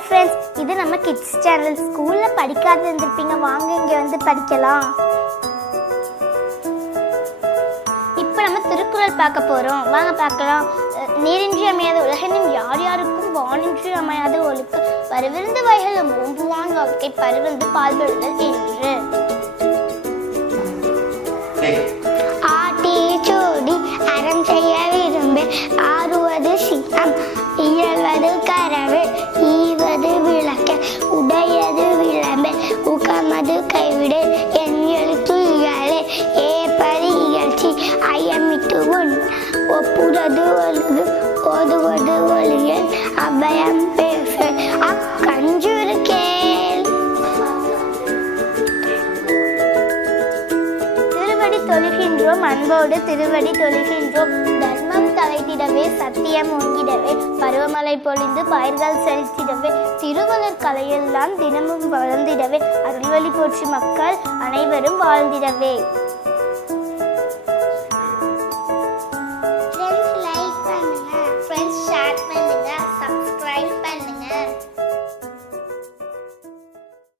Hi friends, இது நம்ம kids channel. ஸ்கூலில் படிக்காத இருந்திருப்பீங்க, வாங்க இங்கே வந்து படிக்கலாம். இப்போ நம்ம திருக்குறள் பார்க்க போகிறோம், வாங்க பார்க்கலாம். நீரின்றி அமையாத உலகெனும் யார் யாருக்கும் வானின்றி அமையாத ஒழுக்க பருவிருந்து வயலும் ஓம்புவான் வாழ்க்கை பருவந்து பால்படுதல் என்று. ஆட்டி சோடி அறம் செய்ய விரும்பு ஆறுவது சினம் இயல்வது கரவு ஈவது விளக்க உடையது விளம்பு உகமது கைவிடு என் எழுத்து இயலே ஏப்பது இயல்ச்சி அயமிட்டு உன் ஒப்புறது ஒழுகு ஓதுவது ஒளியல் அபயம் பேசு அக்கஞ்சுரு கேள். திருவடி தொழுகின்றோம் அன்போடு திருவடி தொழுகின்றோம். தர்மம் தலைத்திடவே சத்தியம் ஓங்கிடவே பருவமழை பொழிந்து பயிர்கள் செலுத்திடவே திருவள்ளுவர் கலையெல்லாம் தினமும் வளர்ந்திடவே அருள்வழி போற்றி மக்கள் அனைவரும் வாழ்ந்திடவே. ஃப்ரெண்ட்ஸ் லைக் பண்ணுங்க, ஃப்ரெண்ட்ஸ் ஷேர் பண்ணுங்க.